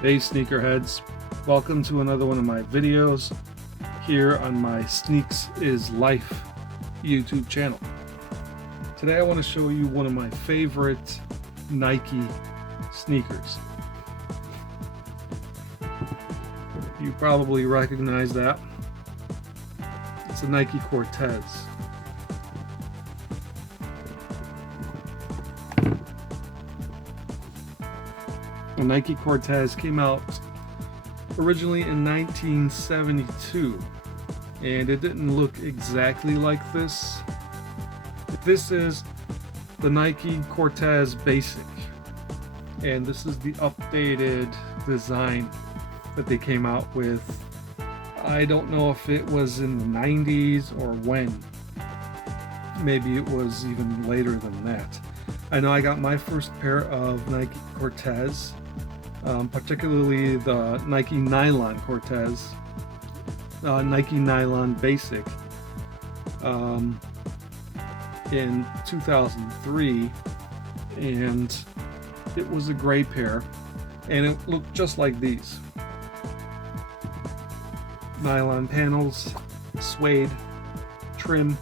Hey sneakerheads, welcome to another one of my videos here on my Sneaks is Life YouTube channel. Today I want to show you one of my favorite Nike sneakers. You probably recognize that. It's a Nike Cortez. The Nike Cortez came out originally in 1972, and it didn't look exactly like this. This is the Nike Cortez Basic, and this is the updated design that they came out with. I don't know if it was in the 90s or when. Maybe it was even later than that. I know I got my first pair of Nike Cortez, particularly the Nike Nylon Cortez, Nike Nylon Basic, in 2003, and it was a gray pair, and it looked just like these. Nylon panels, suede trim,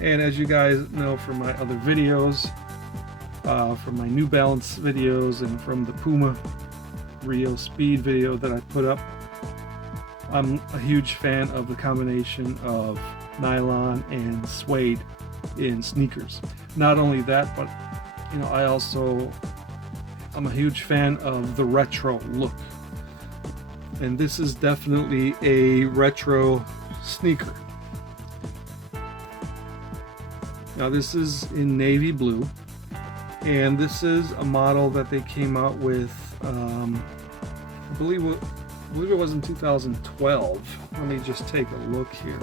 and as you guys know from my other videos, from my New Balance videos and from the Puma Rio Speed video that I put up, I'm a huge fan of the combination of nylon and suede in sneakers. Not only that, but you know, I'm a huge fan of the retro look, and this is definitely a retro sneaker. Now this is in navy blue, and this is a model that they came out with, I believe it was in 2012. Let me just take a look here.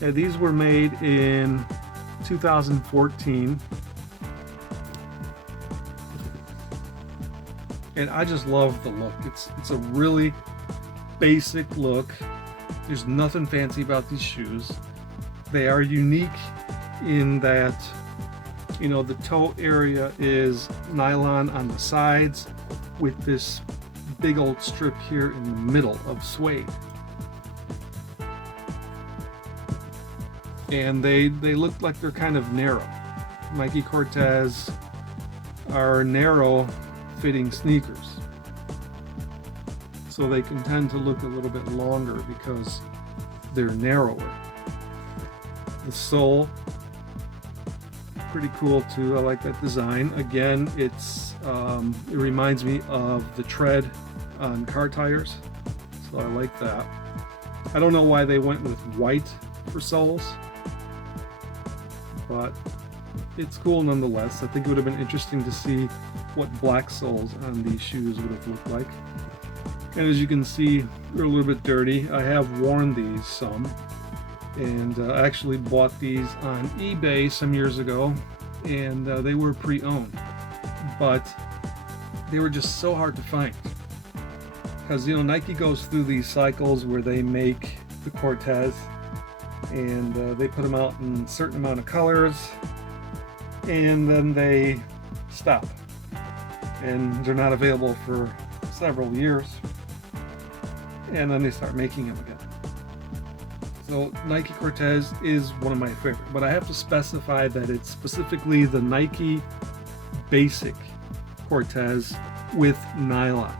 Yeah, these were made in 2014. And I just love the look. It's a really basic look. There's nothing fancy about these shoes. They are unique in that, you know, the toe area is nylon on the sides with this big old strip here in the middle of suede. And they look like they're kind of narrow. Nike Cortez are narrow fitting sneakers, so they can tend to look a little bit longer because they're narrower. The sole, pretty cool too. I like that design. Again, it reminds me of the tread on car tires, so I like that. I don't know why they went with white for soles, but it's cool nonetheless. I think it would have been interesting to see what black soles on these shoes would have looked like. And as you can see, they're a little bit dirty. I have worn these some, and I actually bought these on eBay some years ago, and they were pre-owned, but they were just so hard to find, because you know, Nike goes through these cycles where they make the Cortez and they put them out in a certain amount of colors, and then they stop, and they're not available for several years, and then they start making them again. So Nike Cortez is one of my favorite, but I have to specify that it's specifically the Nike Basic Cortez with nylon.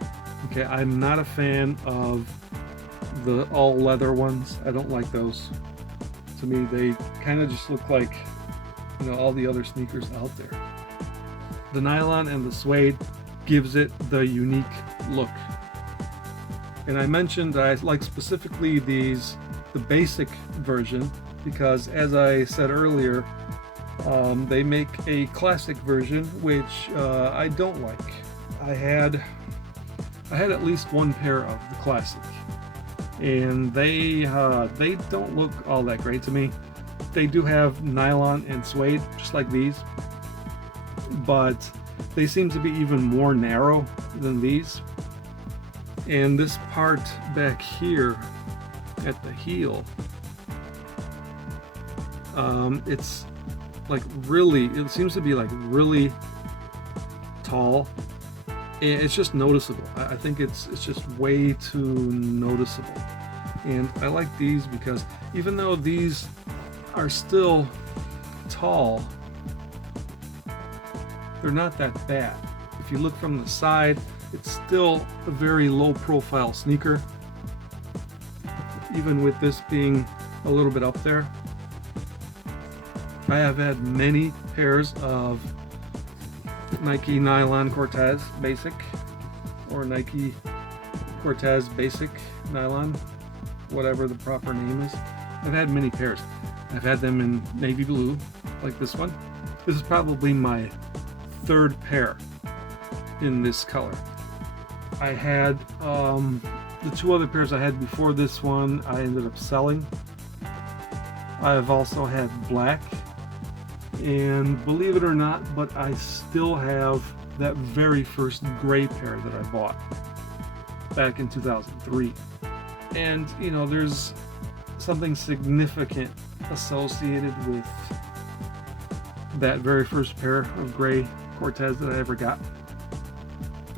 Okay, I'm not a fan of the all leather ones. I don't like those. To me, they kind of just look like, you know, all the other sneakers out there. The nylon and the suede gives it the unique look. And I mentioned I like specifically the basic version because, as I said earlier, they make a classic version, which I don't like. I had at least one pair of the classic, and they don't look all that great to me. They do have nylon and suede just like these, but they seem to be even more narrow than these. And this part back here at the heel, it's like really, it seems to be like really tall. And it's just noticeable. I think it's just way too noticeable. And I like these because even though these are still tall, they're not that bad. If you look from the side, it's still a very low profile sneaker, even with this being a little bit up there. I have had many pairs of Nike Nylon Cortez Basic, or Nike Cortez Basic Nylon, whatever the proper name is. I've had many pairs. I've had them in navy blue, like this one. This is probably my third pair in this color. I had the two other pairs I had before this one I ended up selling. I have also had black, and believe it or not, but I still have that very first gray pair that I bought back in 2003. And you know, there's something significant associated with that very first pair of gray Cortez that I ever got,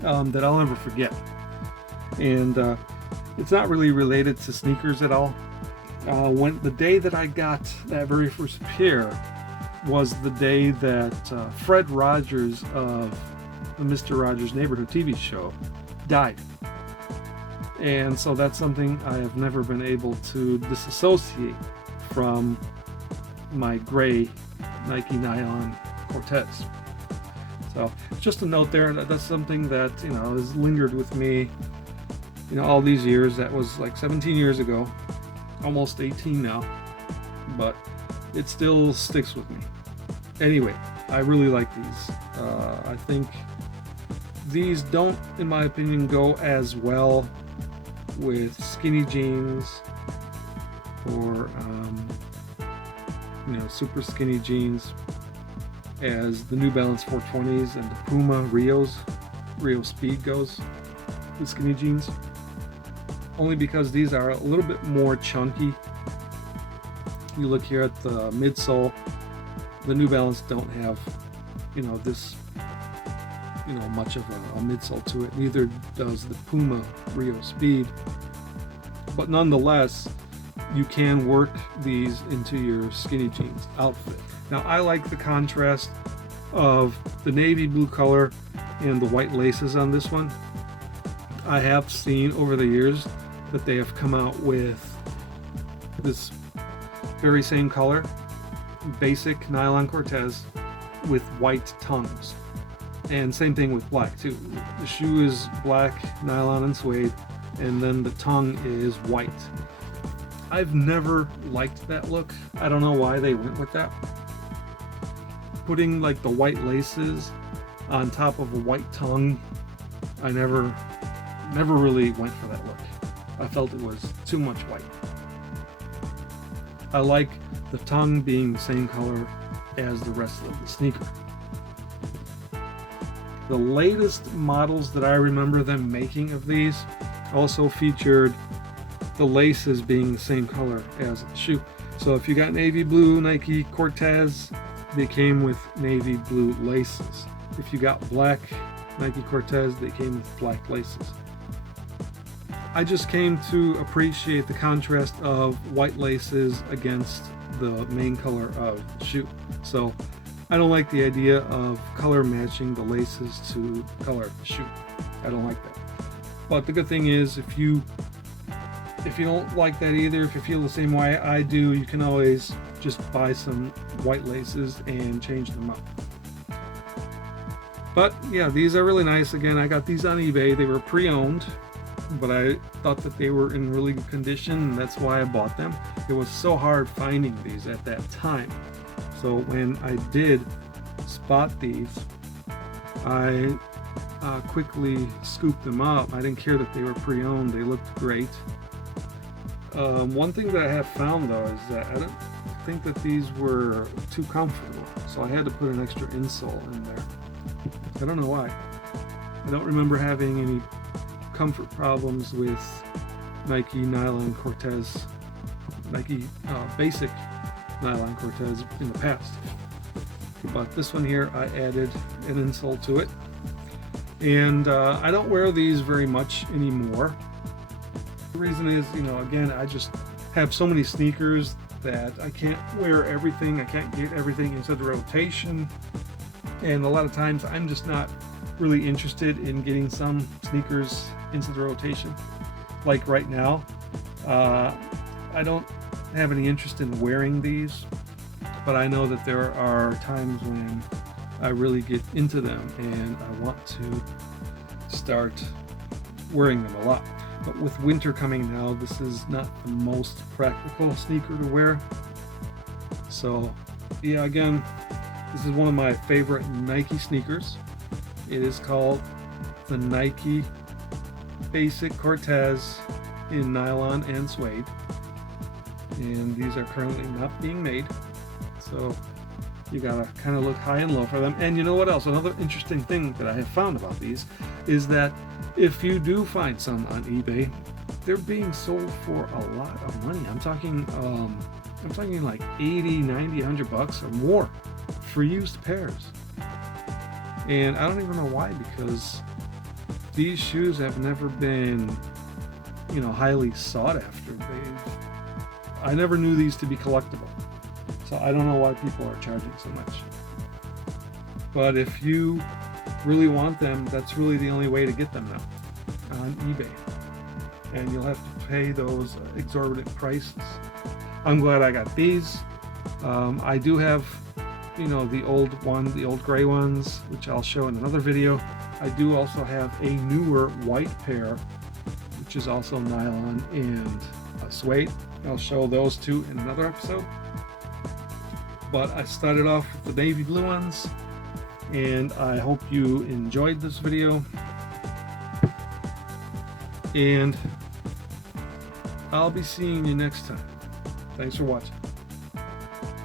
that I'll never forget. And it's not really related to sneakers at all. When the day that I got that very first pair was the day that Fred Rogers of the Mr. Rogers' Neighborhood TV show died. And so that's something I have never been able to disassociate from my gray Nike Nylon Cortez. So just a note there, that's something that, you know, has lingered with me, you know, all these years. That was like 17 years ago, almost 18 now, but it still sticks with me. Anyway, I really like these. I think these don't, in my opinion, go as well with skinny jeans or you know, super skinny jeans as the New Balance 420s and the Puma Rio Speed goes with skinny jeans, only because these are a little bit more chunky. You look here at the midsole, the New Balance don't have, you know, this, you know, much of a midsole to it. Neither does the Puma Rio Speed, but nonetheless, you can work these into your skinny jeans outfit. Now, I like the contrast of the navy blue color and the white laces on this one. I have seen over the years that they have come out with this very same color, basic nylon Cortez with white tongues. And same thing with black too. The shoe is black nylon and suede, and then the tongue is white. I've never liked that look. I don't know why they went with that. Putting like the white laces on top of a white tongue, I never really went for that look. I felt it was too much white. I like the tongue being the same color as the rest of the sneaker. The latest models that I remember them making of these also featured the laces being the same color as the shoe. So if you got navy blue Nike Cortez, they came with navy blue laces. If you got black Nike Cortez, they came with black laces. I just came to appreciate the contrast of white laces against the main color of the shoe. So I don't like the idea of color matching the laces to the color of the shoe. I don't like that. But the good thing is, if you don't like that either, if you feel the same way I do, you can always just buy some white laces and change them up. But yeah, these are really nice. Again, I got these on eBay. They were pre-owned, but I thought that they were in really good condition, and that's why I bought them. It was so hard finding these at that time. So when I did spot these, I quickly scooped them up. I didn't care that they were pre-owned. They looked great. One thing that I have found though is that I don't think that these were too comfortable, so I had to put an extra insole in there. I don't know why. I don't remember having any comfort problems with Nike Nylon Cortez, Nike Basic Nylon Cortez in the past. but this one here, I added an insole to it. And I don't wear these very much anymore. The reason is, you know, again, I just have so many sneakers that I can't wear everything. I can't get everything into the rotation. And a lot of times I'm just not really interested in getting some sneakers into the rotation. Like right now, I don't have any interest in wearing these, but I know that there are times when I really get into them and I want to start wearing them a lot. But with winter coming now, this is not the most practical sneaker to wear. So yeah, again, this is one of my favorite Nike sneakers. It is called the Nike Basic Cortez in nylon and suede. And these are currently not being made. So you gotta kind of look high and low for them. And you know what else? Another interesting thing that I have found about these is that if you do find some on eBay, they're being sold for a lot of money. I'm talking like 80, 90, 100 bucks or more for used pairs. And I don't even know why, because these shoes have never been, you know, highly sought after. I never knew these to be collectible. So I don't know why people are charging so much. But if you really want them, that's really the only way to get them now, on eBay. And you'll have to pay those exorbitant prices. I'm glad I got these. I do have, you know, the old gray ones, which I'll show in another video. I do also have a newer white pair, which is also nylon and suede. I'll show those two in another episode. But I started off with the navy blue ones, and I hope you enjoyed this video. And I'll be seeing you next time. Thanks for watching.